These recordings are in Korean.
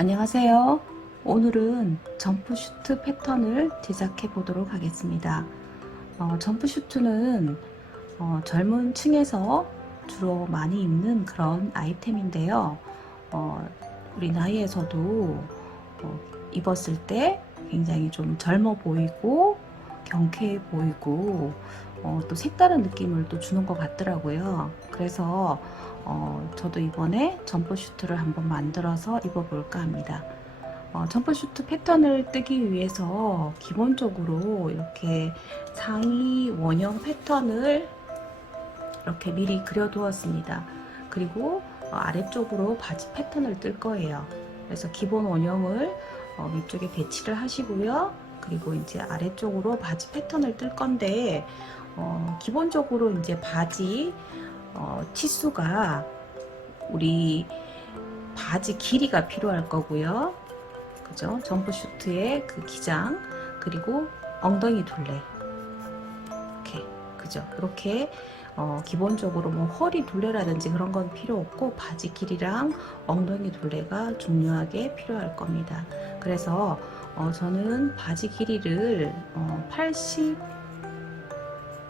안녕하세요. 오늘은 점프슈트 패턴을 제작해 보도록 하겠습니다. 점프슈트는 젊은 층에서 주로 많이 입는 그런 아이템인데요. 우리 나이에서도 입었을 때 굉장히 좀 젊어 보이고 경쾌해 보이고 또 색다른 느낌을 또 주는 것 같더라고요. 그래서 저도 이번에 점퍼슈트를 한번 만들어서 입어볼까 합니다. 점퍼슈트 패턴을 뜨기 위해서 기본적으로 이렇게 상의 원형 패턴을 이렇게 미리 그려두었습니다. 그리고 아래쪽으로 바지 패턴을 뜰 거예요. 그래서 기본 원형을 위쪽에 배치를 하시고요. 그리고 이제 아래쪽으로 바지 패턴을 뜰 건데 기본적으로 이제 바지 치수가 우리 바지 길이가 필요할 거고요. 그죠? 점프슈트의 그 기장 그리고 엉덩이 둘레 이렇게 그죠? 이렇게 기본적으로 뭐 허리 둘레라든지 그런 건 필요 없고 바지 길이랑 엉덩이 둘레가 중요하게 필요할 겁니다. 그래서 저는 바지 길이를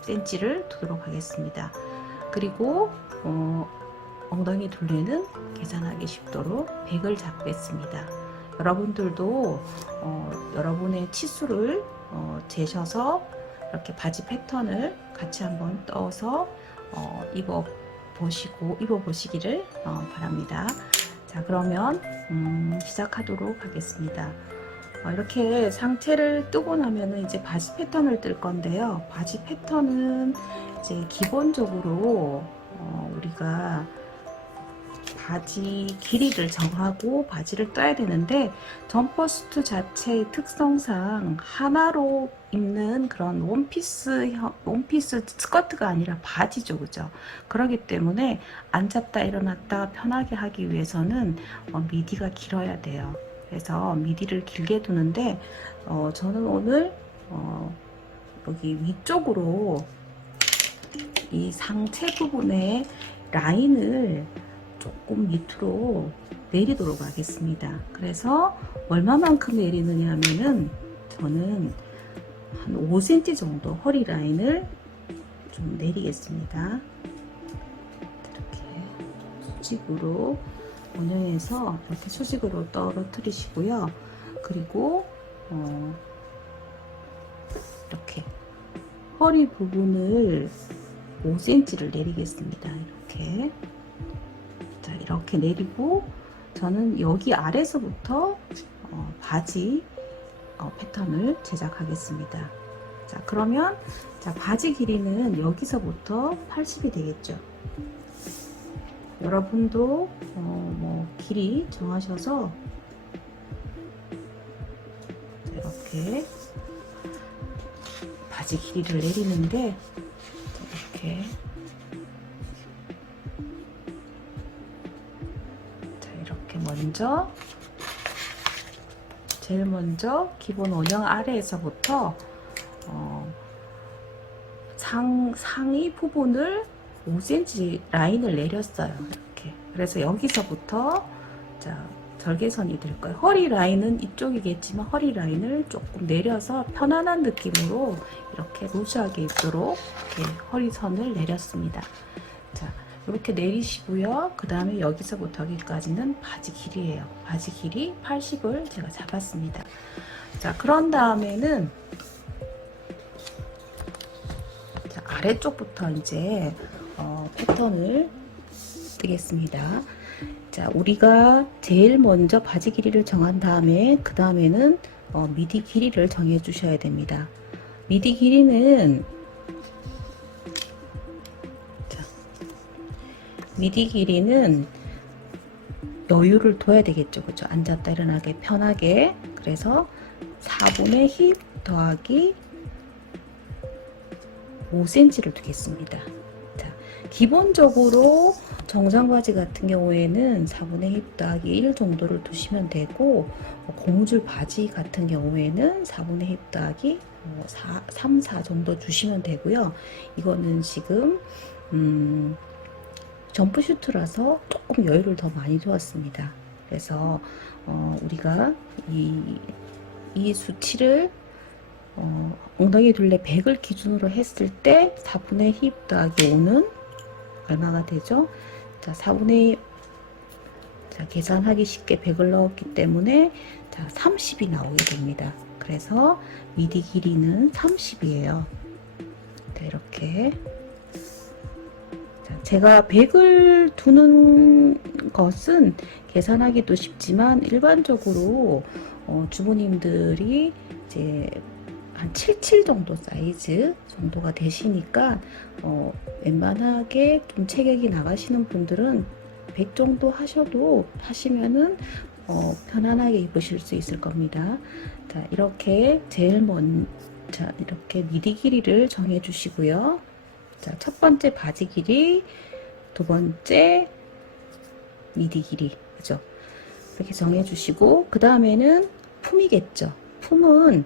80cm를 두도록 하겠습니다. 그리고 엉덩이 둘레는 계산하기 쉽도록 100을 잡겠습니다. 여러분들도 여러분의 치수를 재셔서 이렇게 바지 패턴을 같이 한번 떠서 입어보시기를 바랍니다. 자, 그러면 시작하도록 하겠습니다. 이렇게 상체를 뜨고 나면은 이제 바지 패턴을 뜰 건데요. 바지 패턴은 이제 기본적으로 우리가 바지 길이를 정하고 바지를 떠야 되는데 점퍼슈트 자체의 특성상 하나로 입는 그런 원피스 스커트가 아니라 바지죠, 그죠? 그렇기 때문에 앉았다 일어났다 편하게 하기 위해서는 미디가 길어야 돼요. 그래서 미디를 길게 두는데 저는 오늘 여기 위쪽으로 이 상체 부분에 라인을 조금 밑으로 내리도록 하겠습니다. 그래서 얼마만큼 내리느냐 하면은 저는 한 5cm 정도 허리 라인을 좀 내리겠습니다. 이렇게 수직으로 원형에서 이렇게 수직으로 떨어뜨리시고요. 그리고 이렇게 허리 부분을 5cm를 내리겠습니다. 이렇게. 자, 이렇게 내리고 저는 여기 아래서부터 바지 패턴을 제작하겠습니다. 자, 그러면 자, 바지 길이는 여기서부터 80이 되겠죠. 여러분도 뭐 길이 정하셔서 이렇게 바지 길이를 내리는데 이렇게 먼저 제일 먼저 기본 원형 아래에서부터 상의 부분을 5cm 라인을 내렸어요. 이렇게. 그래서 여기서부터 자, 절개선이 될 거예요. 허리 라인은 이쪽이겠지만 허리 라인을 조금 내려서 편안한 느낌으로 이렇게 루즈하게 입도록 이렇게 허리선을 내렸습니다. 자, 이렇게 내리시고요. 그 다음에 여기서부터 여기까지는 바지 길이에요. 바지 길이 80을 제가 잡았습니다. 자, 그런 다음에는 자, 아래쪽부터 이제 패턴을 뜨겠습니다. 자, 우리가 제일 먼저 바지 길이를 정한 다음에 그 다음에는 미디 길이를 정해 주셔야 됩니다. 미디 길이는 미디 길이는 여유를 둬야 되겠죠, 그죠? 앉았다 일어나게 편하게. 그래서 4분의 힙 더하기 5cm를 두겠습니다. 자, 기본적으로 정장 바지 같은 경우에는 4분의 힙 더하기 1 정도를 두시면 되고 고무줄 바지 같은 경우에는 4분의 힙 더하기 3, 4 정도 주시면 되고요. 이거는 지금 점프슈트라서 조금 여유를 더 많이 두었습니다. 그래서 우리가 이 수치를 엉덩이 둘레 100을 기준으로 했을 때 4분의 2 더하기 5는 얼마가 되죠? 자, 4분의 자, 계산하기 쉽게 100을 넣었기 때문에 자, 30이 나오게 됩니다. 그래서 미디 길이는 30이에요. 네, 이렇게 자, 제가 100을 두는 것은 계산하기도 쉽지만 일반적으로 주부님들이 이제 한 77 정도 사이즈 정도가 되시니까 웬만하게 좀 체격이 나가시는 분들은 100 정도 하시면은 편안하게 입으실 수 있을 겁니다. 자, 이렇게 자, 이렇게 미디 길이를 정해 주시고요. 자, 첫 번째 바지 길이, 두 번째 미디 길이, 그죠? 이렇게 정해 주시고, 그 다음에는 품이겠죠. 품은,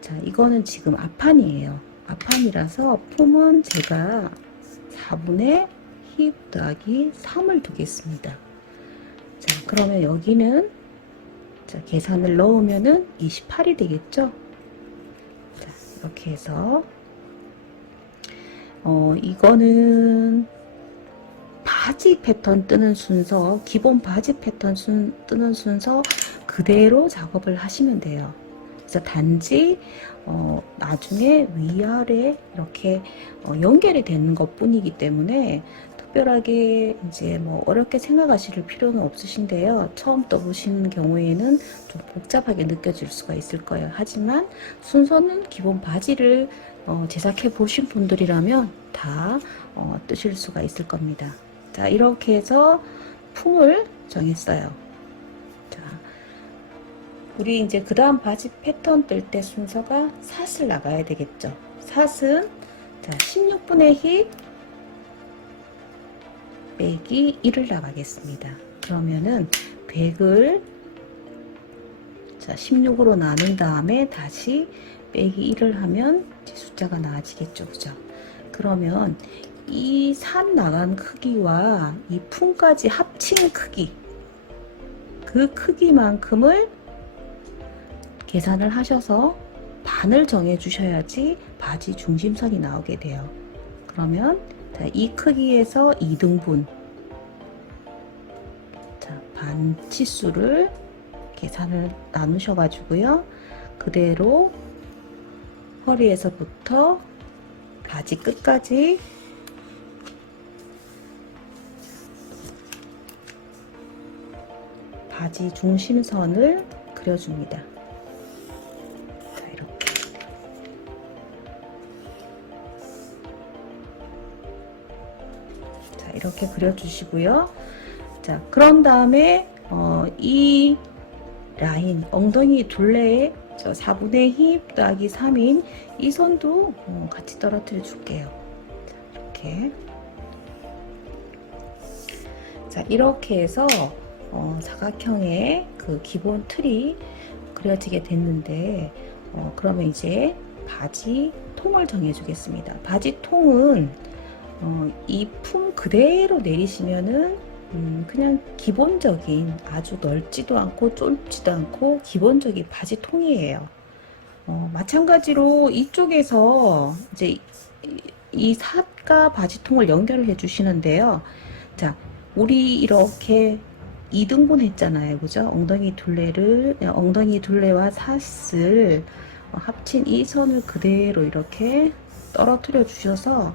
자, 이거는 지금 앞판이에요. 앞판이라서 품은 제가 4분의 2 더하기 3을 두겠습니다. 자, 그러면 여기는, 자, 계산을 넣으면은 28이 되겠죠? 자, 이렇게 해서, 이거는 바지 패턴 뜨는 순서, 기본 바지 패턴 뜨는 순서 그대로 작업을 하시면 돼요. 그래서 단지 나중에 위아래 이렇게 연결이 되는 것 뿐이기 때문에 특별하게 이제 뭐 어렵게 생각하실 필요는 없으신데요. 처음 떠보시는 경우에는 좀 복잡하게 느껴질 수가 있을 거예요. 하지만 순서는 기본 바지를 제작해 보신 분들이라면 다 뜨실 수가 있을 겁니다. 자, 이렇게 해서 품을 정했어요. 자, 우리 이제 그 다음 바지 패턴 뜰 때 순서가 삿을 나가야 되겠죠. 삿은 자, 16분의 2 빼기 1을 나가겠습니다. 그러면은 100을 자, 16으로 나눈 다음에 다시 빼기 1을 하면 숫자가 나아지겠죠. 그죠? 그러면 이 산 나간 크기와 이 품까지 합친 크기, 그 크기만큼을 계산을 하셔서 반을 정해 주셔야지 바지 중심선이 나오게 돼요. 그러면 자, 이 크기에서 2등분, 자, 반 치수를 계산을 나누셔 가지고요. 그대로 허리에서부터 바지 끝까지 바지 중심선을 그려줍니다. 자, 이렇게. 자, 이렇게 그려주시고요. 자, 그런 다음에 이 라인, 엉덩이 둘레에 저 4분의 2 더하기 3인 이 선도 같이 떨어뜨려 줄게요. 자, 이렇게. 자, 이렇게 해서 사각형의 그 기본 틀이 그려지게 됐는데 그러면 이제 바지 통을 정해 주겠습니다. 바지 통은 이 품 그대로 내리시면은 그냥 기본적인 아주 넓지도 않고 좁지도 않고 기본적인 바지 통이에요. 마찬가지로 이쪽에서 이제 이 삿과 바지통을 연결을 해 주시는데요. 자, 우리 이렇게 2등분 했잖아요. 그죠? 엉덩이 둘레와 삿을 합친 이 선을 그대로 이렇게 떨어뜨려 주셔서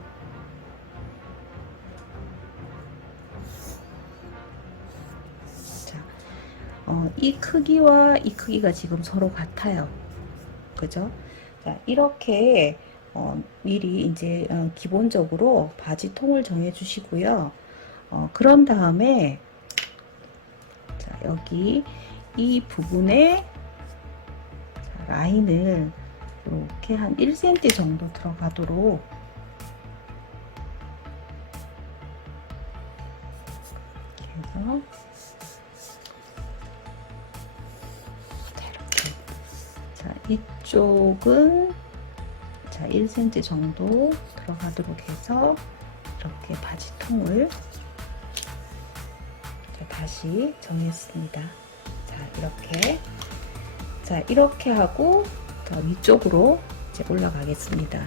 이 크기와 이 크기가 지금 서로 같아요. 그죠? 자, 이렇게 미리 이제 기본적으로 바지 통을 정해 주시고요. 그런 다음에 자, 여기 이 부분에 자, 라인을 이렇게 한 1cm 정도 들어가도록 이렇게 해서 자, 이쪽은 자, 1cm 정도 들어가도록 해서 이렇게 바지통을 다시 정했습니다. 자, 이렇게 하고 더 위쪽으로 이제 올라가겠습니다.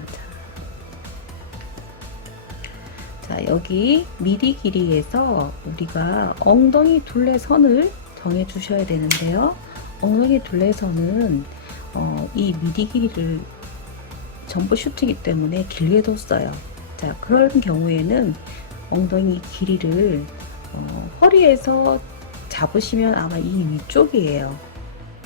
자, 여기 미디 길이에서 우리가 엉덩이 둘레선을 정해 주셔야 되는데요. 엉덩이 둘레선은 이 미디 길이를 점프 슈트이기 때문에 길게 뒀어요. 자, 그런 경우에는 엉덩이 길이를 허리에서 잡으시면 아마 이 위쪽이에요.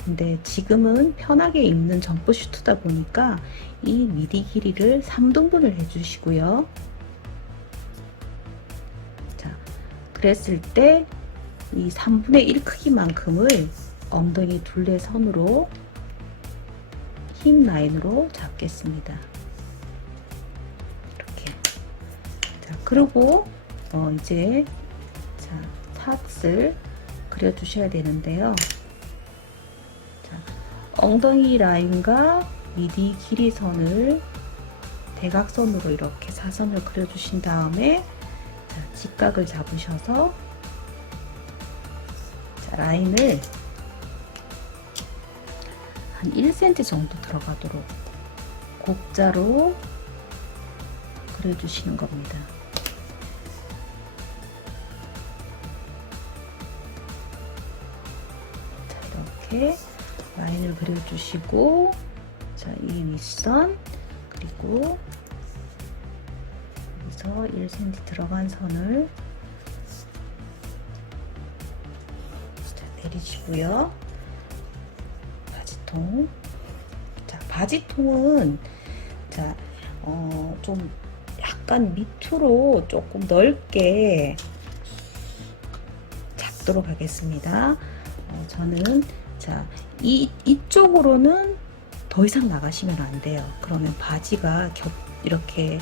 근데 지금은 편하게 입는 점프 슈트다 보니까 이 미디 길이를 3등분을 해주시고요. 자, 그랬을 때 이 3분의 1 크기만큼을 엉덩이 둘레선으로 힙 라인으로 잡겠습니다. 이렇게. 자, 그리고 이제 샷을 그려주셔야 되는데요. 자, 엉덩이 라인과 미디 길이선을 대각선으로 이렇게 사선을 그려주신 다음에 자, 직각을 잡으셔서 자, 라인을 한 1cm 정도 들어가도록 곡자로 그려주시는 겁니다. 자, 이렇게 라인을 그려주시고, 자, 이 윗선 그리고 여기서 1cm 들어간 선을 자, 내리시고요. 바지통. 자, 바지통은 자, 좀 약간 밑으로 조금 넓게 잡도록 하겠습니다. 저는 자, 이쪽으로는 더 이상 나가시면 안 돼요. 그러면 바지가 이렇게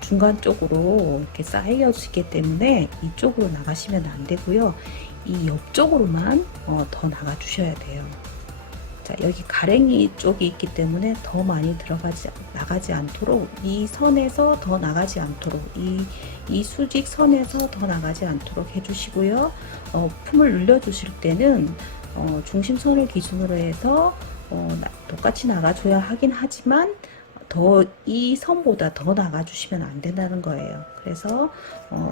중간 쪽으로 이렇게 쌓여지기 때문에 이쪽으로 나가시면 안 되고요. 이 옆쪽으로만 더 나가 주셔야 돼요. 자, 여기 가랭이 쪽이 있기 때문에 더 많이 나가지 않도록, 이 선에서 더 나가지 않도록, 이 수직 선에서 더 나가지 않도록 해주시고요. 품을 늘려 주실 때는 중심선을 기준으로 해서 똑같이 나가줘야 하긴 하지만 이 선보다 더 나가주시면 안 된다는 거예요. 그래서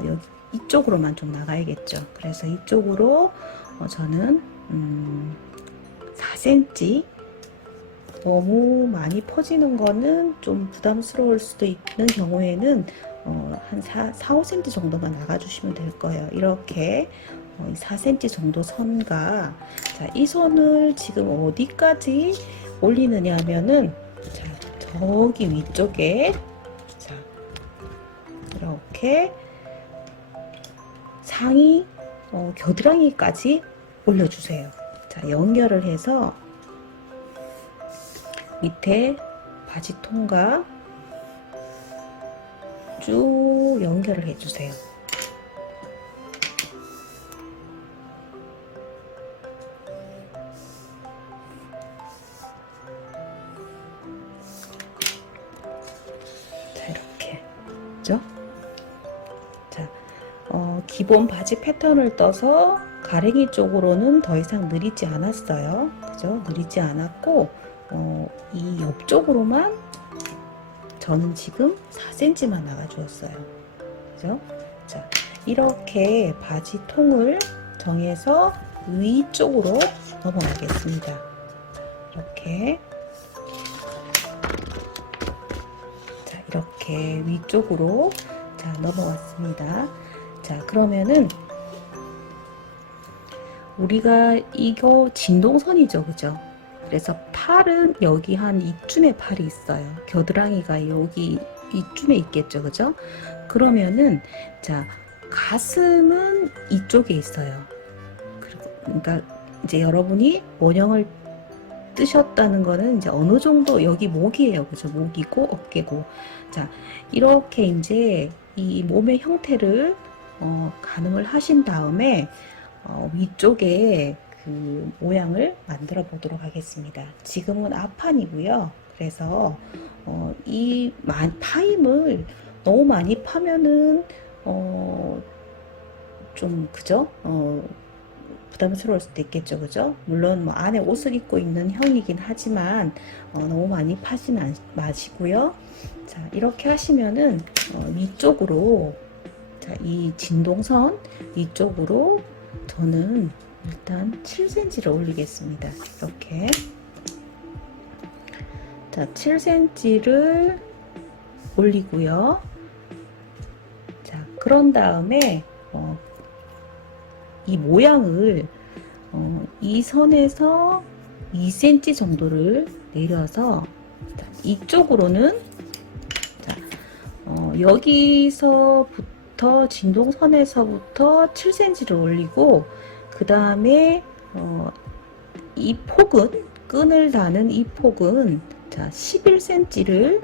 여기 이쪽으로만 좀 나가야겠죠. 그래서 이쪽으로 저는 4cm, 너무 많이 퍼지는 거는 좀 부담스러울 수도 있는 경우에는 한 4-5cm 정도만 나가주시면 될 거예요. 이렇게 4cm 정도 선과, 자, 이 선을 지금 어디까지 올리느냐 하면은, 자, 저기 위쪽에, 자, 이렇게 상의 겨드랑이까지 올려주세요. 자, 연결을 해서 밑에 바지통과 쭉 연결을 해주세요. 자, 이렇게. 그죠? 자, 기본 바지 패턴을 떠서 가랭이 쪽으로는 더 이상 늘리지 않았어요. 그죠? 늘리지 않았고, 이 옆쪽으로만 저는 지금 4cm만 나가주었어요. 그죠? 자, 이렇게 바지 통을 정해서 위쪽으로 넘어가겠습니다. 이렇게. 자, 이렇게 위쪽으로 자, 넘어왔습니다. 자, 그러면은 우리가 이거 진동선이죠, 그죠? 그래서 팔은 여기 한 이쯤에 팔이 있어요. 겨드랑이가 여기 이쯤에 있겠죠, 그죠? 그러면은 자, 가슴은 이쪽에 있어요. 그러니까 이제 여러분이 원형을 뜨셨다는 거는 이제 어느 정도, 여기 목이에요, 그죠? 목이고 어깨고. 자, 이렇게 이제 이 몸의 형태를 가늠을 하신 다음에 위쪽에 그 모양을 만들어 보도록 하겠습니다. 지금은 앞판이고요. 그래서 이 파임을 너무 많이 파면은 좀 그죠? 부담스러울 수도 있겠죠, 그죠? 물론 뭐 안에 옷을 입고 있는 형이긴 하지만 너무 많이 파진 마시고요. 자, 이렇게 하시면은 위쪽으로, 자, 이 진동선 위쪽으로 저는 일단 7cm를 올리겠습니다. 이렇게. 자, 7cm를 올리고요. 자, 그런 다음에 이 모양을 이 선에서 2cm 정도를 내려서, 자, 이쪽으로는, 자, 여기서부터 진동선에서부터 7cm를 올리고, 그 다음에 이 폭은, 끈을 다는 이 폭은, 자, 11cm를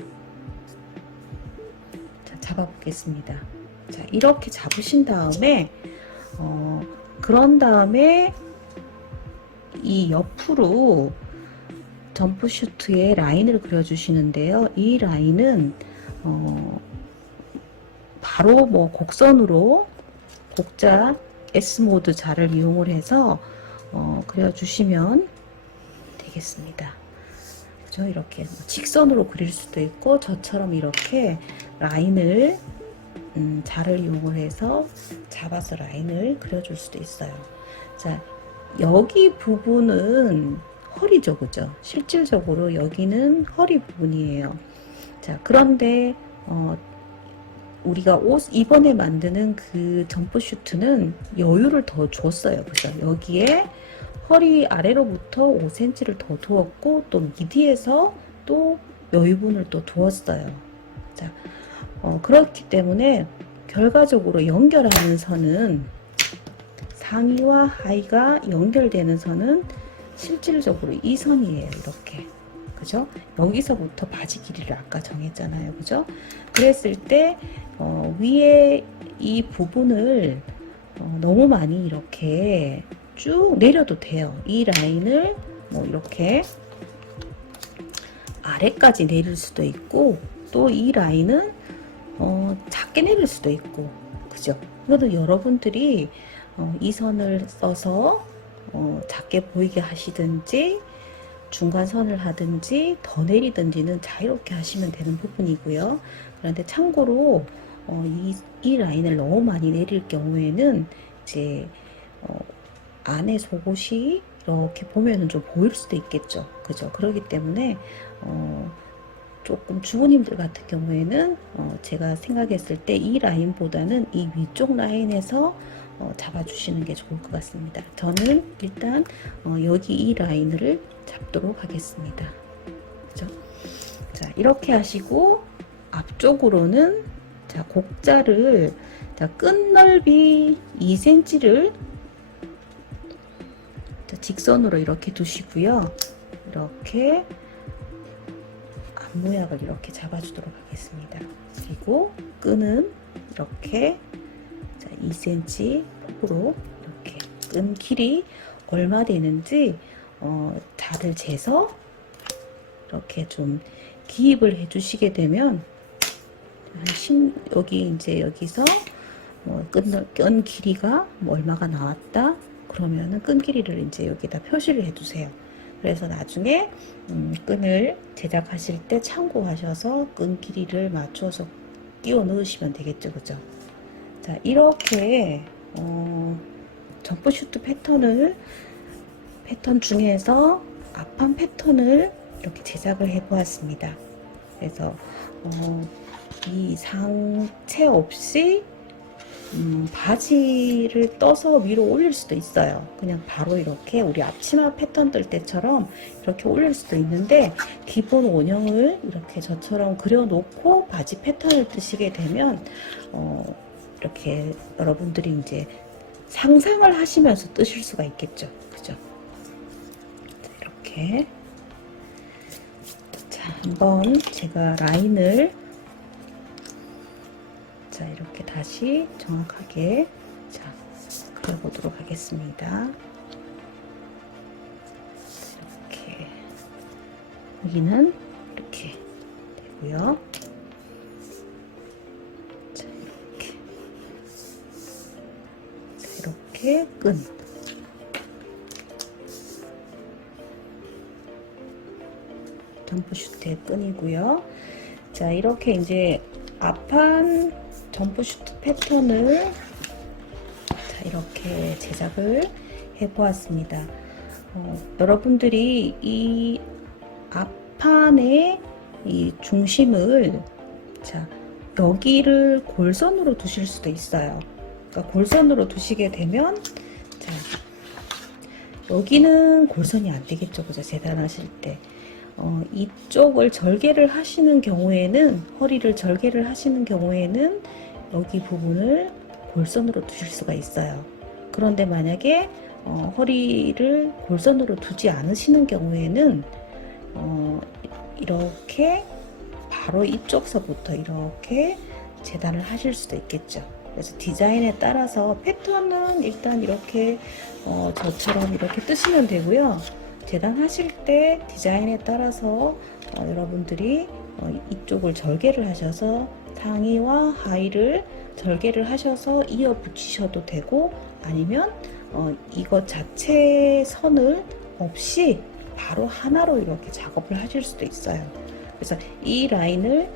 잡아 보겠습니다. 자, 이렇게 잡으신 다음에 그런 다음에 이 옆으로 점프슈트에 라인을 그려주시는데요. 이 라인은 바로 뭐 곡선으로 곡자 S모드 자를 이용을 해서 그려주시면 되겠습니다. 그죠? 이렇게 직선으로 그릴 수도 있고, 저처럼 이렇게 라인을 자를 이용을 해서 잡아서 라인을 그려줄 수도 있어요. 자, 여기 부분은 허리죠, 그죠? 실질적으로 여기는 허리 부분이에요. 자, 그런데 우리가 옷 이번에 만드는 그 점프슈트는 여유를 더 줬어요, 그죠? 여기에 허리 아래로부터 5cm를 더 두었고, 또 미디에서 또 여유분을 또 두었어요. 자, 그렇기 때문에 결과적으로 연결하는 선은, 상의와 하의가 연결되는 선은 실질적으로 이 선이에요. 이렇게. 그죠? 여기서부터 바지 길이를 아까 정했잖아요. 그죠? 그랬을 때 위에 이 부분을 너무 많이 이렇게 쭉 내려도 돼요. 이 라인을 뭐 이렇게 아래까지 내릴 수도 있고, 또 이 라인은 작게 내릴 수도 있고, 그죠? 그래도 여러분들이 이 선을 써서 작게 보이게 하시든지 중간선을 하든지 더 내리든지는 자유롭게 하시면 되는 부분이고요. 그런데 참고로 이 라인을 너무 많이 내릴 경우에는 이제 안에 속옷이 이렇게 보면은 좀 보일 수도 있겠죠. 그죠? 그렇기 때문에 조금 주부님들 같은 경우에는 제가 생각했을 때 이 라인보다는 이 위쪽 라인에서 잡아주시는 게 좋을 것 같습니다. 저는 일단 여기 이 라인을 잡도록 하겠습니다. 그죠? 자, 이렇게 하시고 앞쪽으로는, 자, 곡자를, 자, 끈 넓이 2cm를 직선으로 이렇게 두시고요. 이렇게 앞모양을 이렇게 잡아주도록 하겠습니다. 그리고 끈은 이렇게, 자, 2cm 폭으로 이렇게 끈 길이 얼마 되는지 자를 재서 이렇게 좀 기입을 해주시게 되면 여기 이제 여기서 끈 길이가 뭐 얼마가 나왔다 그러면은 끈 길이를 이제 여기다 표시를 해두세요. 그래서 나중에 끈을 제작하실 때 참고하셔서 끈 길이를 맞춰서 끼워 넣으시면 되겠죠, 그죠? 자, 이렇게 점프슈트 패턴 중에서 앞판 패턴을 이렇게 제작을 해 보았습니다. 그래서 이 상체 없이 바지를 떠서 위로 올릴 수도 있어요. 그냥 바로 이렇게 우리 앞치마 패턴 뜰 때처럼 이렇게 올릴 수도 있는데, 기본 원형을 이렇게 저처럼 그려놓고 바지 패턴을 뜨시게 되면 이렇게 여러분들이 이제 상상을 하시면서 뜨실 수가 있겠죠. 그죠? 이렇게. 자, 한번 제가 라인을, 자, 이렇게 다시 정확하게, 자, 그려보도록 하겠습니다. 이렇게. 여기는 이렇게 되고요. 자, 이렇게. 자, 이렇게 끈. 점프슈트의 끈이고요. 자, 이렇게 이제 앞판 점프슈트 패턴을 자, 이렇게 제작을 해 보았습니다. 여러분들이 이 앞판의 이 중심을 자, 여기를 골선으로 두실 수도 있어요. 그러니까 골선으로 두시게 되면 자, 여기는 골선이 안 되겠죠, 그죠? 재단하실 때. 이쪽을 절개를 하시는 경우에는, 허리를 절개를 하시는 경우에는 여기 부분을 골선으로 두실 수가 있어요. 그런데 만약에 허리를 골선으로 두지 않으시는 경우에는 이렇게 바로 이쪽서부터 이렇게 재단을 하실 수도 있겠죠. 그래서 디자인에 따라서 패턴은 일단 이렇게 저처럼 이렇게 뜨시면 되고요. 재단하실 때 디자인에 따라서 여러분들이 이쪽을 절개를 하셔서 상의와 하의를 절개를 하셔서 이어 붙이셔도 되고, 아니면 이것 자체 선을 없이 바로 하나로 이렇게 작업을 하실 수도 있어요. 그래서 이 라인을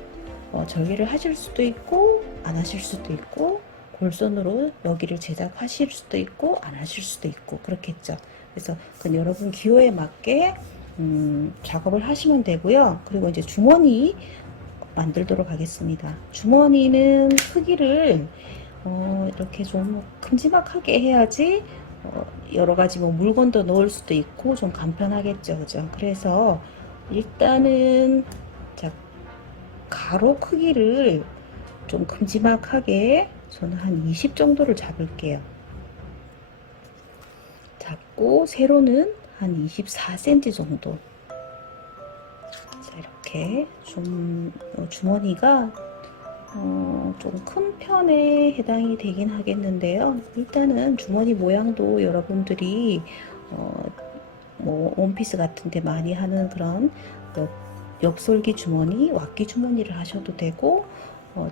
절개를 하실 수도 있고 안 하실 수도 있고, 골선으로 여기를 제작하실 수도 있고 안 하실 수도 있고 그렇겠죠. 그래서 그건 여러분 기호에 맞게 작업을 하시면 되고요. 그리고 이제 주머니 만들도록 하겠습니다. 주머니는 크기를 이렇게 좀 큼지막하게 해야지 여러 가지 뭐 물건도 넣을 수도 있고 좀 간편하겠죠, 그죠? 그래서 일단은 자, 가로 크기를 좀 큼지막하게 저는 한 20 정도를 잡을게요. 잡고 세로는 한 24cm 정도. 자, 이렇게 좀 주머니가 좀 큰 편에 해당이 되긴 하겠는데요. 일단은 주머니 모양도 여러분들이 뭐 원피스 같은데 많이 하는 그런 옆솔기 주머니, 왁기 주머니를 하셔도 되고,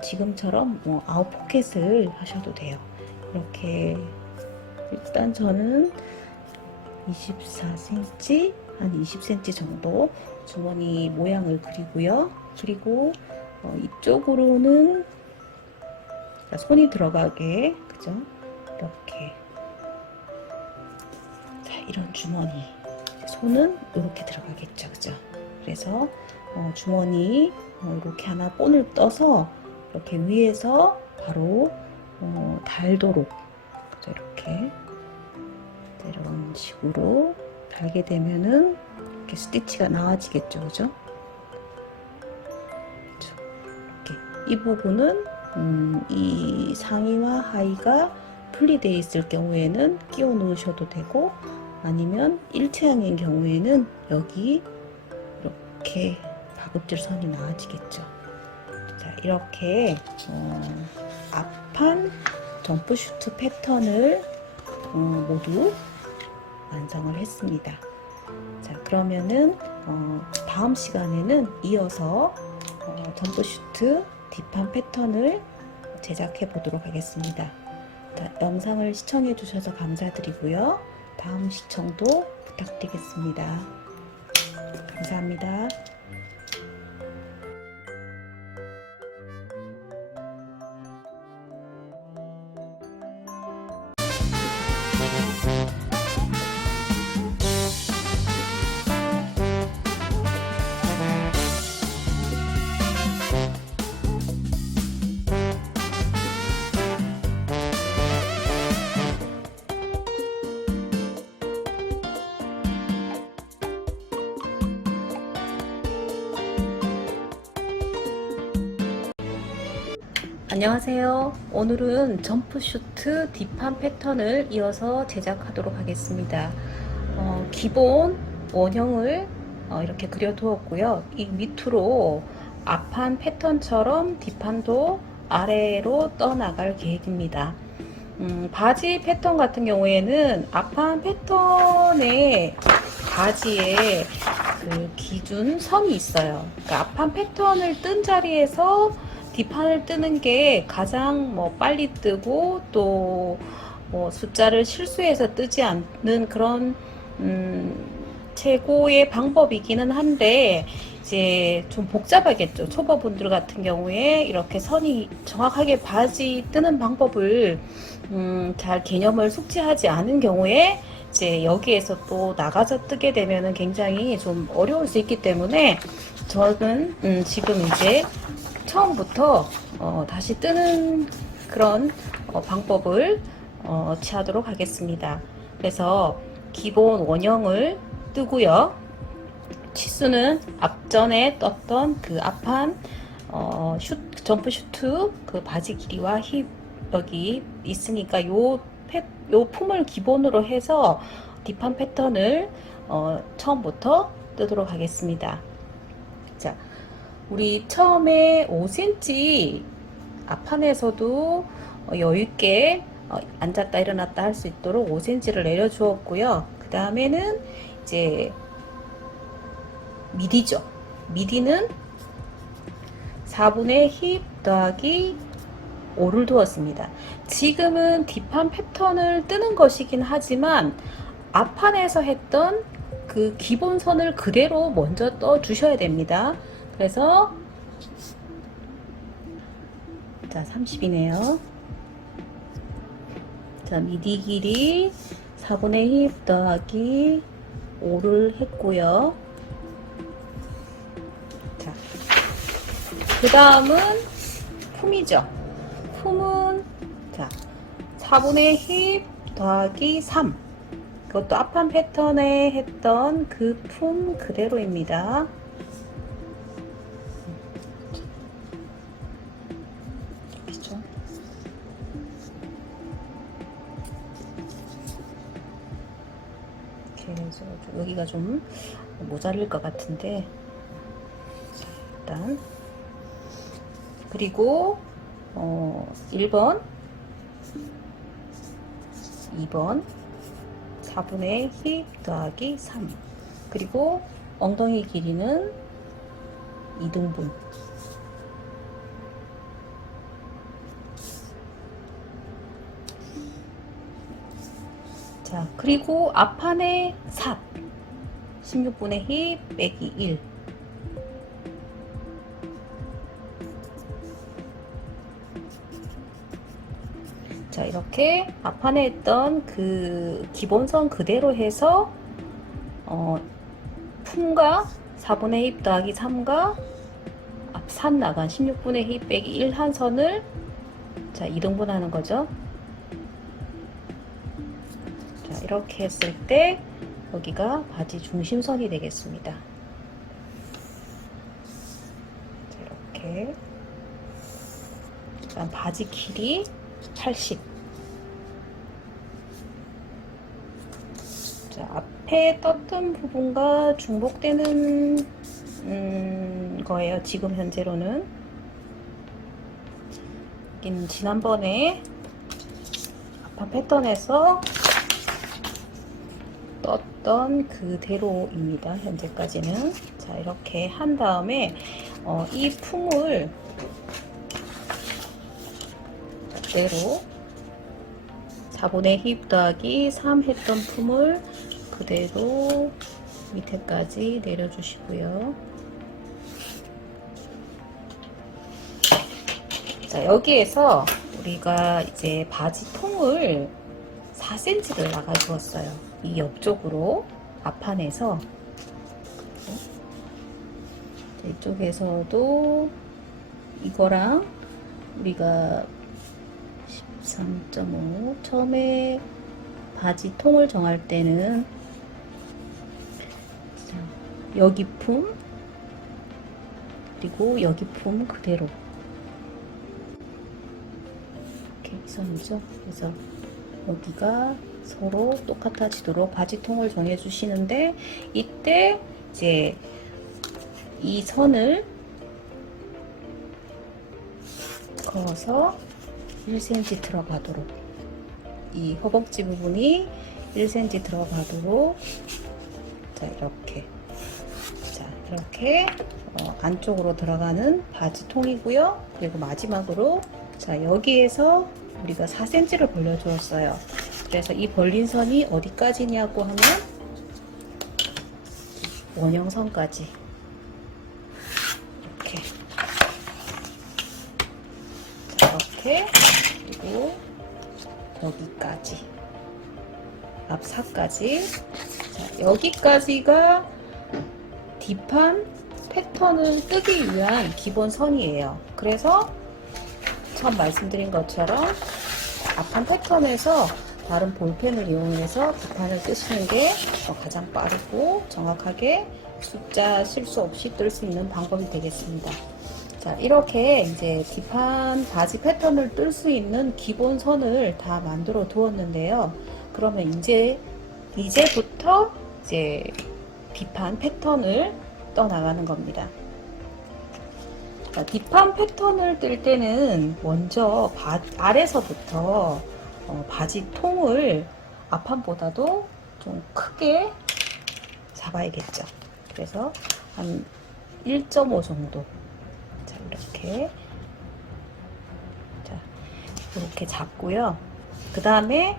지금처럼 뭐 아웃 포켓을 하셔도 돼요. 이렇게 일단 저는 24cm, 한 20cm 정도 주머니 모양을 그리고요. 그리고 이쪽으로는 손이 들어가게, 그죠? 이렇게 자, 이런 주머니, 손은 이렇게 들어가겠죠, 그죠? 그래서 주머니 이렇게 하나 본을 떠서 이렇게 위에서 바로 달도록, 그죠? 이렇게 이런 식으로 달게 되면은 이렇게 스티치가 나와지겠죠, 그죠? 이렇게 이 부분은 이 상의와 하의가 분리되어 있을 경우에는 끼워 넣으셔도 되고, 아니면 일체형인 경우에는 여기 이렇게 바급질 선이 나와지겠죠. 자, 이렇게 앞판 점프슈트 패턴을 모두 완성을 했습니다. 자, 그러면은 다음 시간에는 이어서 점프슈트 뒷판 패턴을 제작해 보도록 하겠습니다. 자, 영상을 시청해 주셔서 감사드리고요. 다음 시청도 부탁드리겠습니다. 감사합니다. 안녕하세요. 오늘은 점프슈트 뒷판 패턴을 이어서 제작하도록 하겠습니다. 기본 원형을 이렇게 그려 두었고요. 이 밑으로 앞판 패턴처럼 뒷판도 아래로 떠나갈 계획입니다. 바지 패턴 같은 경우에는 앞판 패턴의 바지에 그 기준 선이 있어요. 그러니까 앞판 패턴을 뜬 자리에서 뒷판을 뜨는 게 가장 뭐 빨리 뜨고 또 뭐 숫자를 실수해서 뜨지 않는 그런 최고의 방법이기는 한데 이제 좀 복잡하겠죠. 초보분들 같은 경우에 이렇게 선이 정확하게 바지 뜨는 방법을 잘 개념을 숙지하지 않은 경우에 이제 여기에서 또 나가서 뜨게 되면은 굉장히 좀 어려울 수 있기 때문에 저는 지금 이제 처음부터 다시 뜨는 그런 방법을 취하도록 하겠습니다. 그래서 기본 원형을 뜨고요. 치수는 앞전에 떴던 그 앞판 점프 슈트 그 바지 길이와 힙 여기 있으니까 요 품을 기본으로 해서 뒷판 패턴을 처음부터 뜨도록 하겠습니다. 자, 우리 처음에 5cm 앞판에서도 여유있게 앉았다 일어났다 할 수 있도록 5cm를 내려 주었고요. 그 다음에는 이제 미디죠. 미디는 4분의 힙 더하기 5를 두었습니다. 지금은 뒷판 패턴을 뜨는 것이긴 하지만 앞판에서 했던 그 기본선을 그대로 먼저 떠 주셔야 됩니다. 그래서 자 30이네요. 자 미디 길이 4분의 힙 더하기 5를 했고요. 자, 그 다음은 품이죠. 품은 자 4분의 힙 더하기 3 그것도 앞판 패턴에 했던 그 품 그대로입니다. 그렇죠? 이렇게 해서 여기가 좀 모자랄 것 같은데 자, 일단 그리고 1번 2번 4분의 힙 더하기 3 그리고 엉덩이 길이는 2등분 자 그리고 앞판의 삽 16분의 힙 빼기 1 자 이렇게 앞판에 했던 그 기본선 그대로 해서 품과 4분의 힙 더하기 3과 앞산 나간 16분의 힙 빼기 1 한 선을 자 2등분 하는 거죠. 자 이렇게 했을 때 여기가 바지 중심선이 되겠습니다. 자, 이렇게 그다음 바지 길이 80 자, 앞에 떴던 부분과 중복되는 거예요. 지금 현재로는 지난번에 앞판 패턴에서 떴던 그대로입니다. 현재까지는 자 이렇게 한 다음에 이 품을 그대로 4분의 힙 더하기 3 했던 품을 그대로 밑에까지 내려주시고요. 자 여기에서 우리가 이제 바지 통을 4cm를 나가 주었어요. 이 옆쪽으로 앞판에서 이쪽에서도 이거랑 우리가 13.5 처음에 바지 통을 정할 때는 여기 품 그리고 여기 품 그대로 이렇게 선이죠. 그래서 여기가 서로 똑같아지도록 바지통을 정해 주시는데 이때 이제 이 선을 그어서 1cm 들어가도록 이 허벅지 부분이 1cm 들어가도록 자 이렇게 안쪽으로 들어가는 바지통이고요. 그리고 마지막으로 자 여기에서 우리가 4cm를 벌려주었어요. 그래서 이 벌린 선이 어디까지냐고 하면 원형선까지 이렇게. 자, 이렇게. 그리고 여기까지. 앞사까지. 자, 여기까지가 뒷판 패턴을 뜨기 위한 기본 선이에요. 그래서 처음 말씀드린 것처럼 앞판 패턴에서 다른 볼펜을 이용해서 뒷판을 뜨시는 게 가장 빠르고 정확하게 숫자 실수 없이 뜰 수 있는 방법이 되겠습니다. 자, 이렇게 이제 뒷판 바지 패턴을 뜰 수 있는 기본 선을 다 만들어 두었는데요. 그러면 이제부터 이제 뒷판 패턴을 떠나가는 겁니다. 자, 뒷판 패턴을 뜰 때는 먼저 아래서부터 바지 통을 앞판보다도 좀 크게 잡아야겠죠. 그래서 한 1.5 정도. 자, 이렇게. 자, 이렇게 잡고요. 그 다음에,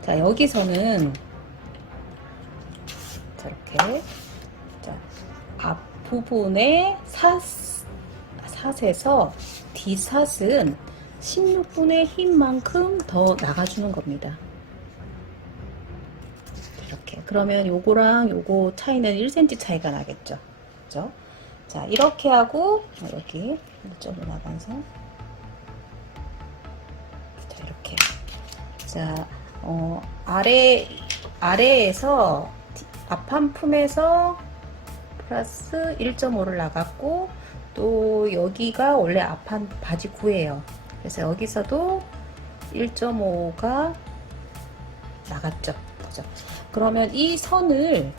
자, 여기서는, 자, 이렇게. 자, 앞부분에 삿에서 뒷삿은 16분의 힘만큼 더 나가주는 겁니다. 이렇게. 그러면 요거랑 요거 차이는 1cm 차이가 나겠죠. 그죠? 자, 이렇게 하고, 여기 1.5 나가서. 자, 이렇게. 자, 아래에서, 앞판 품에서 플러스 1.5를 나갔고, 또 여기가 원래 앞판 바지 구예요. 그래서 여기서도 1.5가 나갔죠. 그죠? 그러면 이 선을,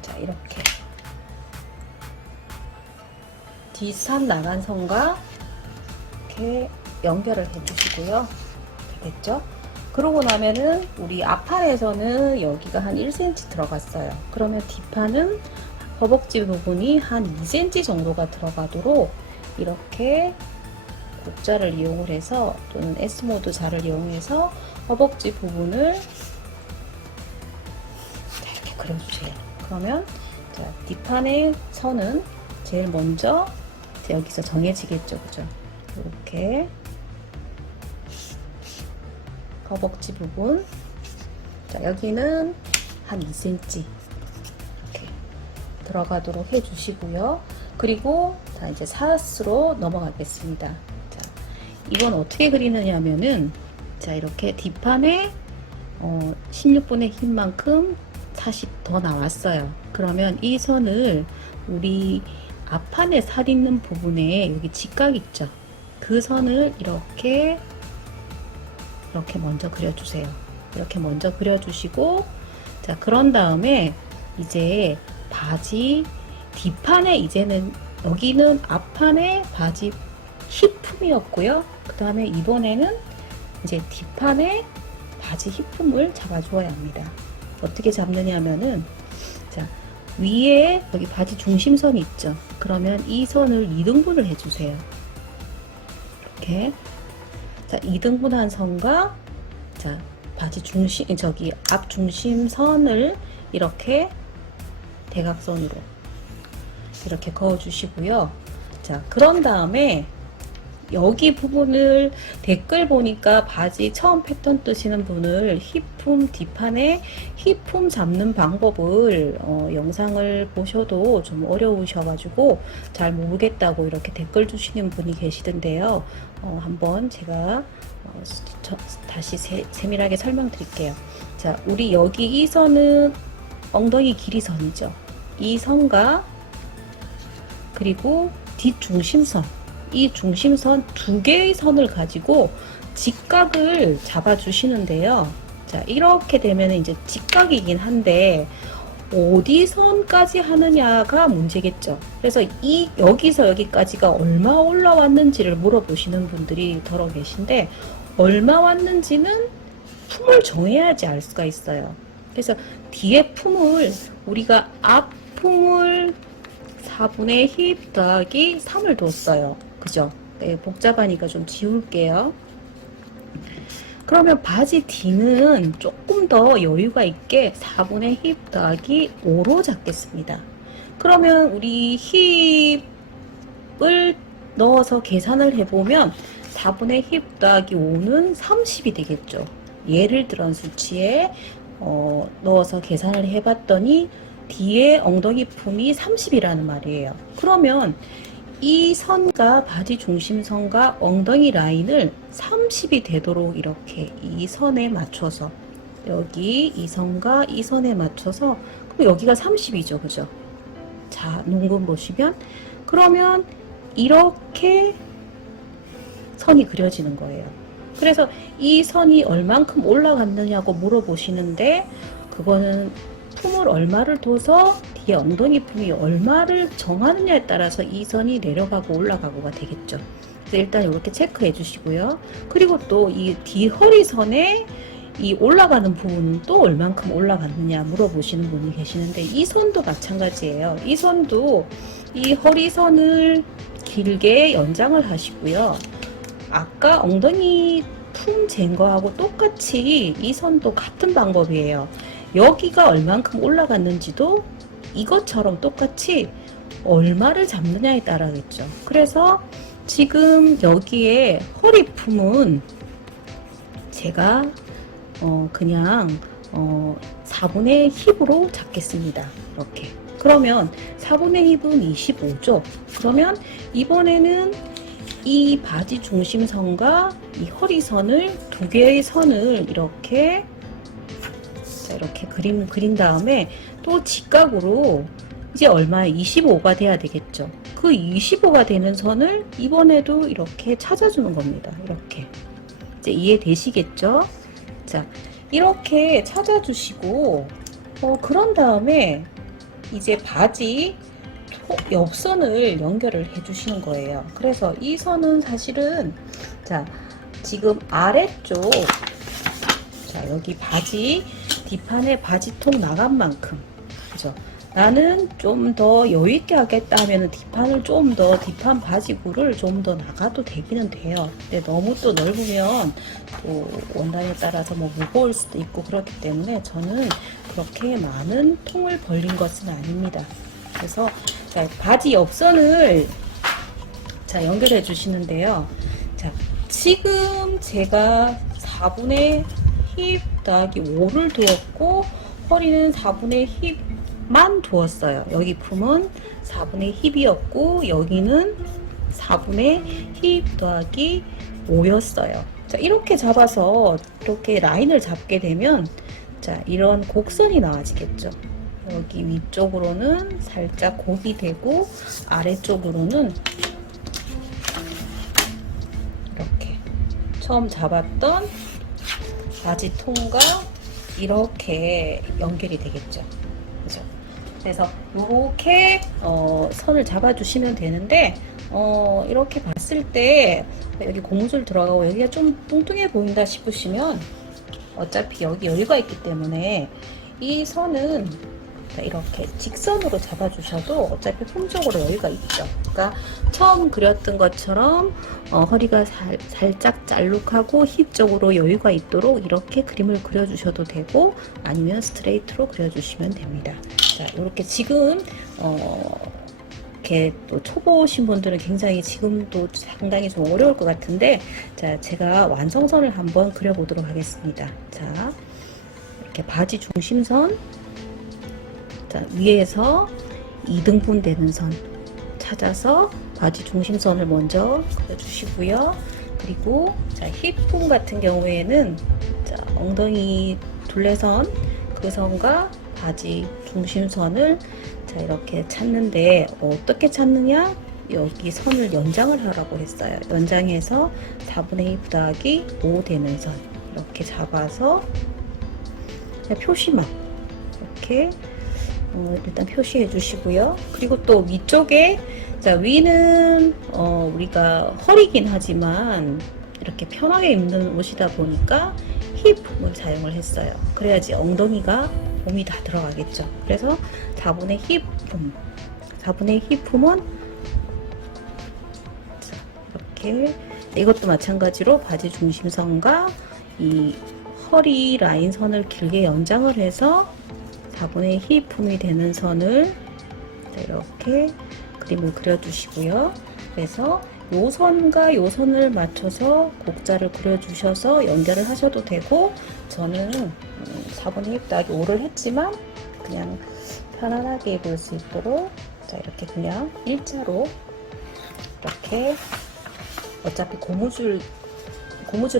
자, 이렇게. 뒷삿 나간 선과 이렇게 연결을 해주시고요. 되겠죠? 그러고 나면은 우리 앞판에서는 여기가 한 1cm 들어갔어요. 그러면 뒷판은 허벅지 부분이 한 2cm 정도가 들어가도록 이렇게 곡자를 이용을 해서 또는 S모드 자를 이용해서 허벅지 부분을 이렇게 그려주세요. 그러면 자, 뒷판의 선은 제일 먼저 여기서 정해지겠죠. 그죠? 이렇게 허벅지 부분, 자, 여기는 한 2cm 이렇게 들어가도록 해주시고요. 그리고 자, 이제 삿으로 넘어가겠습니다. 자, 이건 어떻게 그리느냐 하면은, 자, 이렇게 뒷판에 16분의 힘만큼 삿이 더 나왔어요. 그러면 이 선을 우리 앞판에 삿 있는 부분에 여기 직각 있죠? 그 선을 이렇게 먼저 그려주세요. 이렇게 먼저 그려주시고, 자, 그런 다음에 이제 바지 뒷판에 이제는 여기는 앞판에 바지 힙품이었고요. 그 다음에 이번에는 이제 뒷판에 바지 힙품을 잡아주어야 합니다. 어떻게 잡느냐 하면은, 자, 위에 여기 바지 중심선이 있죠. 그러면 이 선을 2등분을 해주세요. 이렇게. 자, 2등분한 선과, 자, 바지 중심, 저기 앞 중심선을 이렇게 대각선으로 이렇게 그어 주시고요. 자, 그런 다음에 여기 부분을 댓글 보니까 바지 처음 패턴 뜨시는 분을 힙품 뒷판에 힙품 잡는 방법을 영상을 보셔도 좀 어려우셔가지고 잘 모르겠다고 이렇게 댓글 주시는 분이 계시던데요. 한번 제가 다시 세밀하게 설명드릴게요. 자, 우리 여기 이 선은 엉덩이 길이 선이죠. 이 선과 그리고 뒷중심선, 이 중심선 두 개의 선을 가지고 직각을 잡아 주시는데요. 자, 이렇게 되면 이제 직각이긴 한데 어디 선까지 하느냐가 문제겠죠. 그래서 여기서 여기까지가 얼마 올라왔는지를 물어보시는 분들이 더러 계신데, 얼마 왔는지는 품을 정해야지 알 수가 있어요. 그래서 뒤에 품을 우리가 앞 품을 4분의 힙 더하기 3을 뒀어요. 그죠? 네, 복잡하니까 좀 지울게요. 그러면 바지 D는 조금 더 여유가 있게 4분의 힙 더하기 5로 잡겠습니다. 그러면 우리 힙을 넣어서 계산을 해보면 4분의 힙 더하기 5는 30이 되겠죠. 예를 들은 수치에 넣어서 계산을 해봤더니 D의 엉덩이 품이 30이라는 말이에요. 그러면 이 선과 바지 중심선과 엉덩이 라인을 30이 되도록 이렇게 이 선에 맞춰서 여기 이 선과 이 선에 맞춰서 그럼 여기가 30이죠. 그죠? 자, 눈금 보시면 그러면 이렇게 선이 그려지는 거예요. 그래서 이 선이 얼만큼 올라갔느냐고 물어보시는데 그거는 품을 얼마를 둬서 뒤에 엉덩이 품이 얼마를 정하느냐에 따라서 이 선이 내려가고 올라가고가 되겠죠. 그래서 일단 이렇게 체크해 주시고요. 그리고 또 이 뒤 허리선에 이 올라가는 부분은 또 얼만큼 올라갔느냐 물어보시는 분이 계시는데 이 선도 마찬가지예요. 이 선도 이 허리선을 길게 연장을 하시고요. 아까 엉덩이 품 잰 거하고 똑같이 이 선도 같은 방법이에요. 여기가 얼만큼 올라갔는지도 이것처럼 똑같이 얼마를 잡느냐에 따라겠죠. 그래서 지금 여기에 허리품은 제가 그냥 4분의 힙으로 잡겠습니다. 이렇게. 그러면 4분의 힙은 25죠. 그러면 이번에는 이 바지 중심선과 이 허리선을 두 개의 선을 이렇게 이렇게 그린 다음에 또 직각으로 이제 얼마에 25가 돼야 되겠죠. 그 25가 되는 선을 이번에도 이렇게 찾아주는 겁니다. 이렇게 이제 이해되시겠죠? 자, 이렇게 찾아주시고 그런 다음에 이제 바지 옆선을 연결을 해 주시는 거예요. 그래서 이 선은 사실은 자, 지금 아래쪽 자, 여기 바지 뒷판에 바지통 나간 만큼 그죠? 나는 좀 더 여유있게 하겠다 하면은 뒷판을 좀 더 뒷판 바지구를 좀 더 나가도 되기는 돼요. 근데 너무 또 넓으면 또 원단에 따라서 뭐 무거울 수도 있고 그렇기 때문에 저는 그렇게 많은 통을 벌린 것은 아닙니다. 그래서 자, 바지 옆선을 자, 연결해 주시는데요. 자, 지금 제가 4분의 힙 더하기 5를 두었고 허리는 4분의 힙만 두었어요. 여기 품은 4분의 힙이었고 여기는 4분의 힙 더하기 5였어요. 자, 이렇게 잡아서 이렇게 라인을 잡게 되면 자, 이런 곡선이 나와지겠죠. 여기 위쪽으로는 살짝 곱이 되고 아래쪽으로는 이렇게 처음 잡았던 바지통과 이렇게 연결이 되겠죠. 그죠? 그래서 이렇게 선을 잡아 주시면 되는데 이렇게 봤을 때 여기 고무줄 들어가고 여기가 좀 뚱뚱해 보인다 싶으시면 어차피 여기 여유가 있기 때문에 이 선은 이렇게 직선으로 잡아주셔도 어차피 품적으로 여유가 있죠. 그러니까 처음 그렸던 것처럼 허리가 살짝 잘룩하고 힙 쪽으로 여유가 있도록 이렇게 그림을 그려주셔도 되고 아니면 스트레이트로 그려주시면 됩니다. 자, 이렇게 지금 이렇게 또 초보신 분들은 굉장히 지금도 상당히 좀 어려울 것 같은데 자, 제가 완성선을 한번 그려보도록 하겠습니다. 자, 이렇게 바지 중심선 자, 위에서 2등분 되는 선 찾아서 바지 중심선을 먼저 그려주시고요. 그리고 자, 힙품 같은 경우에는 자, 엉덩이 둘레선 그 선과 바지 중심선을 자, 이렇게 찾는데 어떻게 찾느냐? 여기 선을 연장을 하라고 했어요. 연장해서 4분의 2 더하기 5 되는 선 이렇게 잡아서 표시만 이렇게 일단 표시해 주시고요. 그리고 또 위쪽에 자, 위는 우리가 허리긴 하지만 이렇게 편하게 입는 옷이다 보니까 힙 부분 사용을 했어요. 그래야지 엉덩이가 몸이 다 들어가겠죠. 그래서 4분의 힙 품 4분의 힙 품은 자, 이렇게 이렇게 이것도 마찬가지로 바지 중심선과 이 허리 라인 선을 길게 연장을 해서 4분의 힙 품이 되는 선을 이렇게 그림을 그려주시고요. 그래서 요 선과 요 선을 맞춰서 곡자를 그려주셔서 연결을 하셔도 되고, 저는 4분의 힙 더하기 5를 했지만 그냥 편안하게 입을 수 있도록 자 이렇게 그냥 일자로 이렇게, 어차피 고무줄은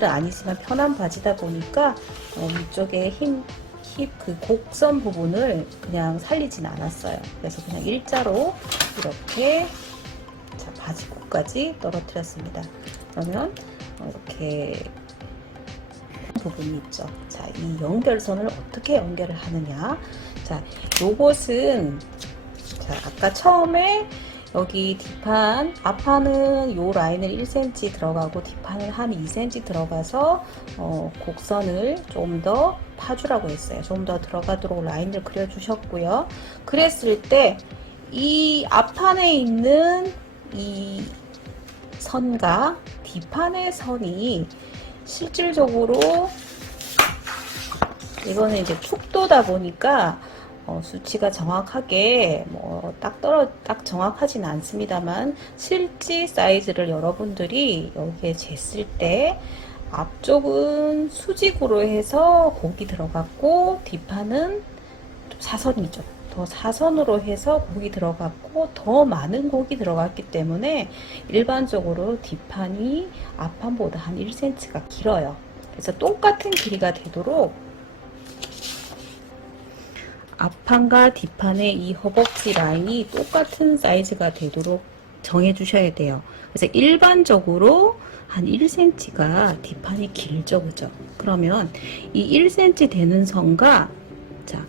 아니지만 편한 바지다 보니까 위쪽에 힙 그 곡선 부분을 그냥 살리진 않았어요. 그래서 그냥 일자로 이렇게 자 바지꽃까지 떨어뜨렸습니다. 그러면 이렇게 부분이 있죠. 자, 이 연결선을 어떻게 연결을 하느냐. 자, 요것은 자 아까 처음에 여기 뒷판, 앞판은 요 라인을 1cm 들어가고 뒷판은 한 2cm 들어가서 곡선을 좀 더 파주라고 했어요. 좀 더 들어가도록 라인을 그려주셨고요. 그랬을 때 이 앞판에 있는 이 선과 뒷판의 선이 실질적으로 이거는 이제 축도다 보니까 수치가 정확하게 딱 정확하진 않습니다만, 실지 사이즈를 여러분들이 여기에 쟀을 때 앞쪽은 수직으로 해서 곡이 들어갔고 뒷판은 좀 사선이죠. 더 사선으로 해서 곡이 들어갔고 더 많은 곡이 들어갔기 때문에 일반적으로 뒷판이 앞판보다 한 1cm가 길어요. 그래서 똑같은 길이가 되도록 앞판과 뒷판의 이 허벅지 라인이 똑같은 사이즈가 되도록 정해 주셔야 돼요. 그래서 일반적으로 한 1cm가 뒷판이 길죠, 그죠? 그러면 이 1cm 되는 선과 자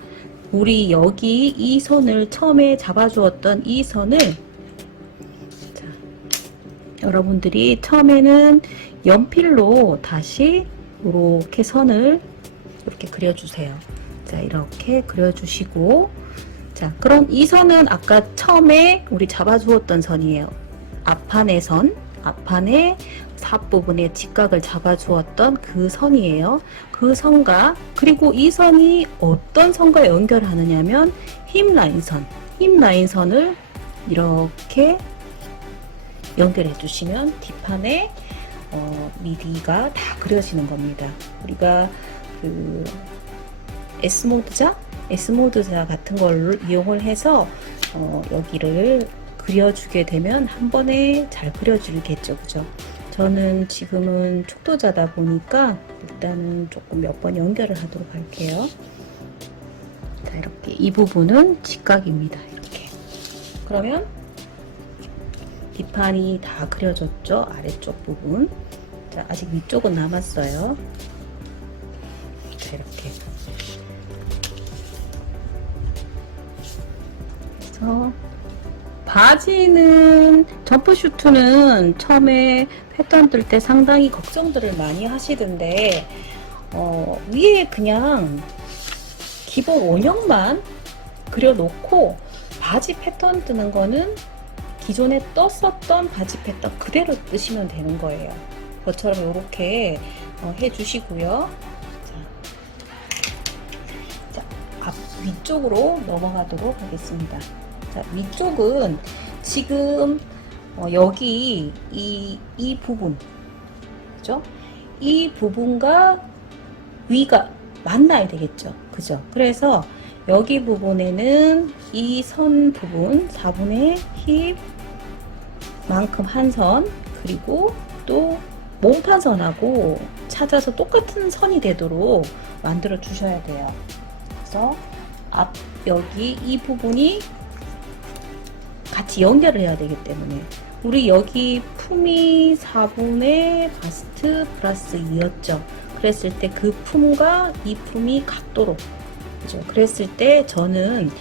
우리 여기 이 선을 처음에 잡아주었던 이 선을 자, 여러분들이 처음에는 연필로 다시 이렇게 선을 이렇게 그려주세요. 자 이렇게 그려주시고, 자 그럼 이 선은 아까 처음에 우리 잡아주었던 선이에요. 앞판의 선, 앞판의 삿부분의 직각을 잡아주었던 그 선이에요. 그 선과, 그리고 이 선이 어떤 선과 연결하느냐면 힙 라인선, 힙 라인선을 이렇게 연결해 주시면 뒷판에 미디가 다 그려지는 겁니다. 우리가 그 S모드자 같은 걸 이용을 해서 여기를 그려주게 되면 한 번에 잘 그려주겠죠, 그죠? 저는 지금은 촉도자다 보니까 일단은 조금 몇 번 연결을 하도록 할게요. 자, 이렇게 이 부분은 직각입니다. 이렇게. 그러면 뒷판이 다 그려졌죠? 아래쪽 부분. 자, 아직 위쪽은 남았어요. 자, 이렇게. 그래서 바지는 점프슈트는 처음에 패턴 뜰 때 상당히 걱정들을 많이 하시던데 위에 그냥 기본 원형만 그려놓고 바지 패턴 뜨는 거는 기존에 떴었던 바지 패턴 그대로 뜨시면 되는 거예요. 저처럼 이렇게 해주시고요. 자, 위쪽으로 넘어가도록 하겠습니다. 자, 위쪽은 지금 여기 이 부분, 그죠? 이 부분과 위가 만나야 되겠죠, 그죠? 그래서 여기 부분에는 이 선 부분 4분의 힙만큼 한 선, 그리고 또 몸판선하고 찾아서 똑같은 선이 되도록 만들어 주셔야 돼요. 그래서 여기 이 부분이 같이 연결을 해야 되기 때문에, 우리 여기 품이 4분의 바스트 플러스 2였죠. 그랬을 때 그 품과 이 품이 같도록, 그죠? 그랬을 때 저는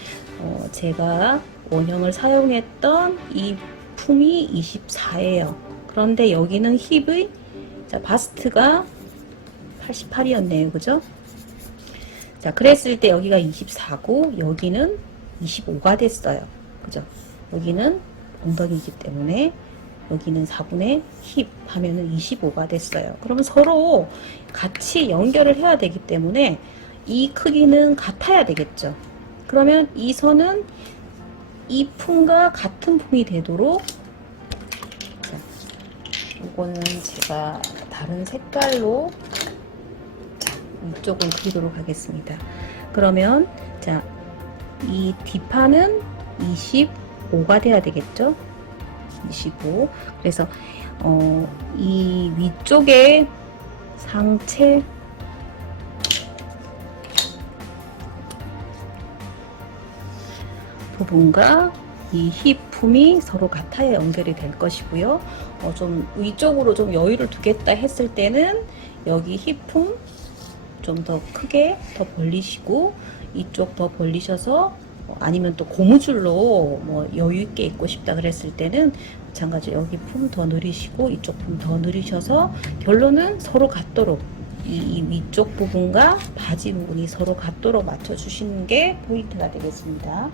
제가 원형을 사용했던 이 품이 24예요. 그런데 여기는 힙의 자, 바스트가 88이었네요. 그죠? 자, 그랬을 때 여기가 24고 여기는 25가 됐어요. 그죠? 여기는 엉덩이이기 때문에 여기는 4분의 힙 하면은 25가 됐어요. 그러면 서로 같이 연결을 해야 되기 때문에 이 크기는 같아야 되겠죠. 그러면 이 선은 이 품과 같은 품이 되도록, 자, 이거는 제가 다른 색깔로 이쪽을 그리도록 하겠습니다. 그러면 자, 이 뒷판은 25가 돼야 되겠죠. 25. 그래서 이 위쪽에 상체 부분과 이 힙품이 서로 같아야 연결이 될 것이고요. 좀 위쪽으로 좀 여유를 두겠다 했을 때는 여기 힙품 좀 더 크게 더 벌리시고 이쪽 더 벌리셔서, 아니면 또 고무줄로 뭐 여유 있게 입고 싶다 그랬을 때는 마찬가지로 여기 품 더 늘리시고 이쪽 품 더 늘리셔서 결론은 서로 같도록 이 위쪽 부분과 바지 부분이 서로 같도록 맞춰 주시는 게 포인트가 되겠습니다.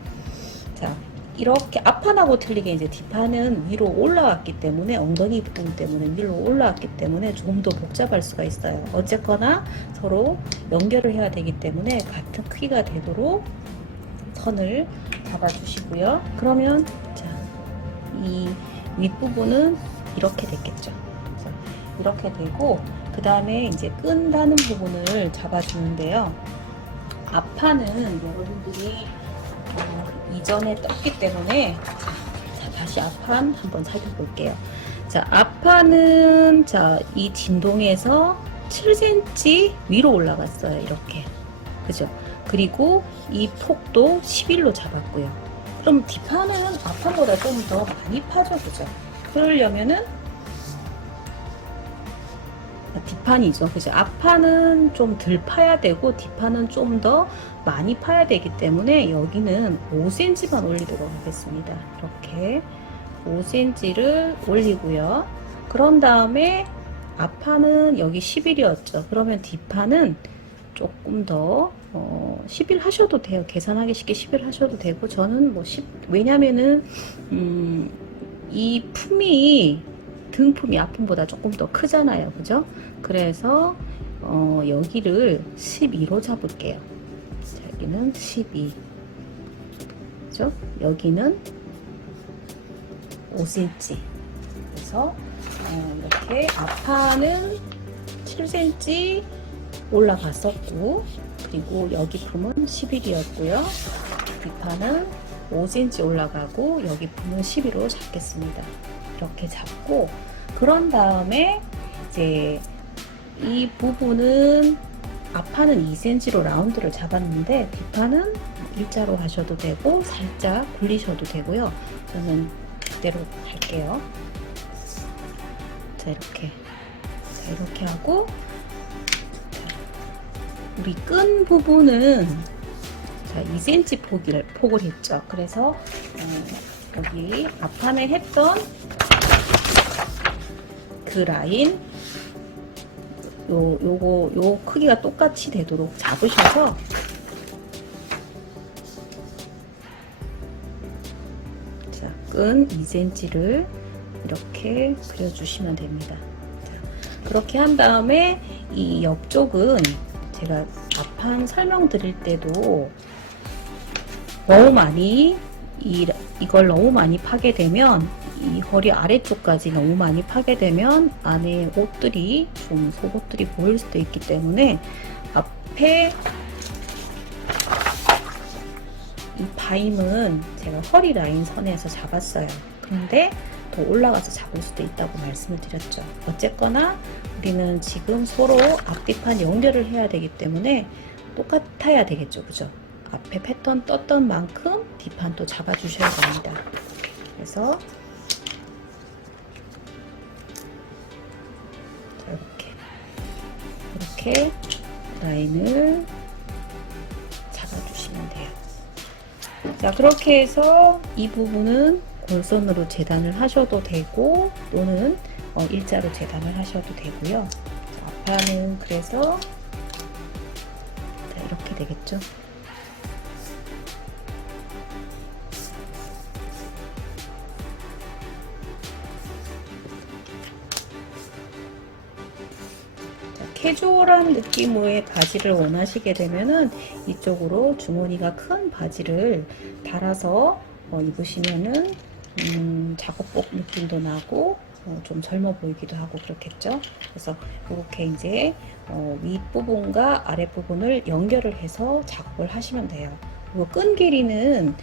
자, 이렇게 앞판하고 틀리게 이제 뒷판은 위로 올라왔기 때문에, 엉덩이 부분 때문에 위로 올라왔기 때문에 조금 더 복잡할 수가 있어요. 어쨌거나 서로 연결을 해야 되기 때문에 같은 크기가 되도록 선을 잡아 주시고요. 그러면 자, 이 윗부분은 이렇게 됐겠죠. 자, 이렇게 되고, 그 다음에 이제 끈다는 부분을 잡아 주는데요. 앞판은 여러분들이 이전에 떴기 때문에, 자, 다시 앞판 한번 살펴볼게요. 자, 앞판은 자, 이 진동에서 7cm 위로 올라갔어요. 이렇게. 그죠? 그리고 이 폭도 11로 잡았고요. 그럼 뒷판은 앞판보다 좀 더 많이 파죠. 그죠? 그러려면은 뒷판이죠. 그죠? 앞판은 좀 덜 파야 되고 뒷판은 좀 더 많이 파야 되기 때문에 여기는 5cm만 올리도록 하겠습니다. 이렇게 5cm를 올리고요. 그런 다음에 앞판은 여기 11이었죠. 그러면 뒷판은 조금 더 11 하셔도 돼요. 계산하기 쉽게 11 하셔도 되고, 저는 뭐 10, 왜냐면은 이 품이 등품이 앞품보다 조금 더 크잖아요. 그죠? 그래서 여기를 12로 잡을게요. 자, 여기는 12. 그죠? 여기는 5cm. 그래서 이렇게 앞판은 7cm 올라갔었고, 그리고 여기 품은 11이었고요. 뒷판은 5cm 올라가고 여기 품은 11로 잡겠습니다. 이렇게 잡고, 그런 다음에 이제 이 부분은 앞판은 2cm로 라운드를 잡았는데 뒷판은 일자로 하셔도 되고 살짝 굴리셔도 되고요. 저는 그대로 할게요. 자, 이렇게 하고, 우리 끈 부분은 자, 2cm 폭을 했죠. 그래서 여기 앞판에 했던 그 라인 요 크기가 똑같이 되도록 잡으셔서, 자, 끈 2cm를 이렇게 그려주시면 됩니다. 자, 그렇게 한 다음에 이 옆쪽은 제가 앞판 설명드릴 때도 너무 많이 이걸 너무 많이 파게 되면, 이 허리 아래쪽까지 너무 많이 파게 되면 안에 옷들이 좀 속옷들이 보일 수도 있기 때문에 앞에 이 바임은 제가 허리 라인 선에서 잡았어요. 그런데 더 올라가서 잡을 수도 있다고 말씀을 드렸죠. 어쨌거나 우리는 지금 서로 앞뒤판 연결을 해야 되기 때문에 똑같아야 되겠죠. 그죠? 앞에 패턴 떴던 만큼 뒷판도 잡아주셔야 됩니다. 그래서 이렇게 라인을 잡아주시면 돼요. 자, 그렇게 해서 이 부분은 골선으로 재단을 하셔도 되고 또는 일자로 재단을 하셔도 되고요. 자, 앞판은 그래서 자, 이렇게 되겠죠. 캐주얼한 느낌의 바지를 원하시게 되면은 이쪽으로 주머니가 큰 바지를 달아서 입으시면은 작업복 느낌도 나고 좀 젊어 보이기도 하고 그렇겠죠. 그래서 이렇게 이제 윗부분과 아랫부분을 연결을 해서 작업을 하시면 돼요. 그리고 끈 길이는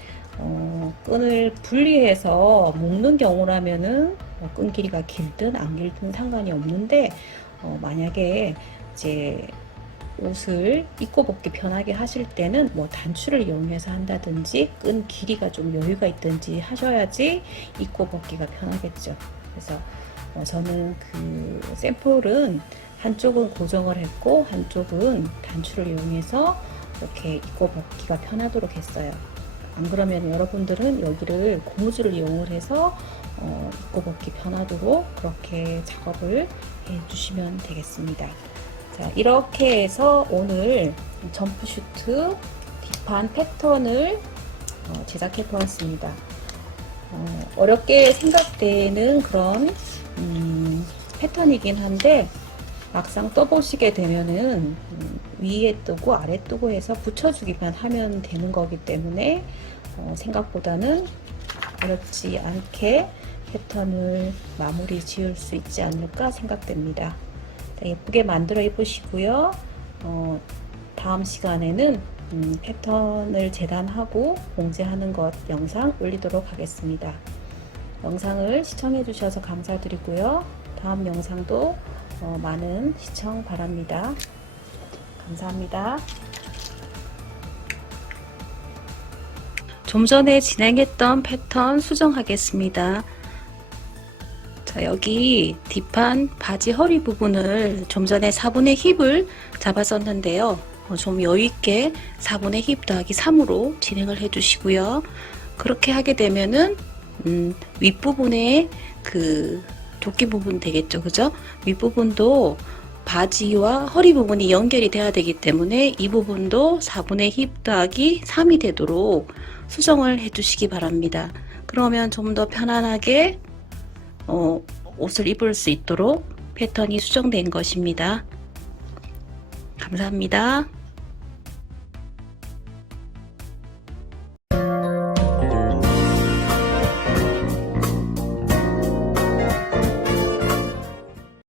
끈을 분리해서 묶는 경우라면은 끈 길이가 길든 안 길든 상관이 없는데 만약에 이제 옷을 입고 벗기 편하게 하실 때는 뭐 단추를 이용해서 한다든지 끈 길이가 좀 여유가 있든지 하셔야지 입고 벗기가 편하겠죠. 그래서 저는 그 샘플은 한쪽은 고정을 했고 한쪽은 단추를 이용해서 이렇게 입고 벗기가 편하도록 했어요. 안 그러면 여러분들은 여기를 고무줄을 이용을 해서 입고 벗기 편하도록 그렇게 작업을 해 주시면 되겠습니다. 자, 이렇게 해서 오늘 점프슈트 뒷판 패턴을 제작해 보았습니다. 어렵게 생각되는 그런 패턴이긴 한데 막상 떠보시게 되면은 위에 뜨고 아래 뜨고 해서 붙여주기만 하면 되는 거기 때문에 생각보다는 어렵지 않게 패턴을 마무리 지을 수 있지 않을까 생각됩니다. 예쁘게 만들어 입으시고요. 다음 시간에는 패턴을 재단하고 봉제하는 것 영상 올리도록 하겠습니다. 영상을 시청해 주셔서 감사드리고요. 다음 영상도 많은 시청 바랍니다. 감사합니다. 좀 전에 진행했던 패턴 수정하겠습니다. 자, 여기 뒷판 바지 허리 부분을 좀 전에 4분의 힙을 잡았었는데요. 좀 여유있게 4분의 힙 더하기 3으로 진행을 해 주시고요. 그렇게 하게 되면은 윗부분에 그 조끼 부분 되겠죠, 그죠? 윗부분도 바지와 허리 부분이 연결이 돼야 되기 때문에 이 부분도 4분의 힙 더하기 3이 되도록 수정을 해 주시기 바랍니다. 그러면 좀 더 편안하게 옷을 입을 수 있도록 패턴이 수정된 것입니다. 감사합니다.